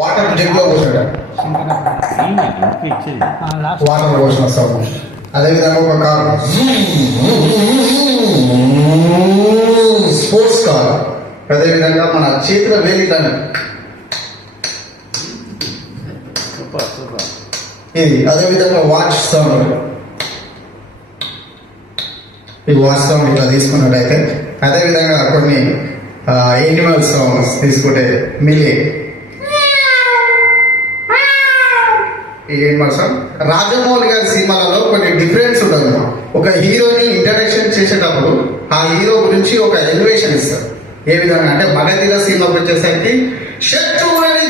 Water జగ్లో పోసాడు, water పోసిన sound. అదేవిధంగా ఒక కారు, స్పోర్ట్స్ కార్. అదేవిధంగా మన చేతుల వేలికలను ఇది. అదేవిధంగా వాచ్ సౌండ్, ఈ వాచ్ సౌండ్ ఇట్లా తీసుకున్నట్టయితే. అదేవిధంగా కొన్ని ఎనిమల్ సౌండ్స్ తీసుకుంటే మిలి, రాజమౌళి గారి సినిమాలలో కొన్ని డిఫరెన్స్ ఉంటుంది. ఒక హీరోని ఇంట్రడక్షన్ చేసేటప్పుడు ఆ హీరో గురించి ఒక ఎలివేషన్ ఇస్తారు. ఏ విధంగా అంటే మగధీర సినిమాకి వచ్చేసరికి శత్రువులని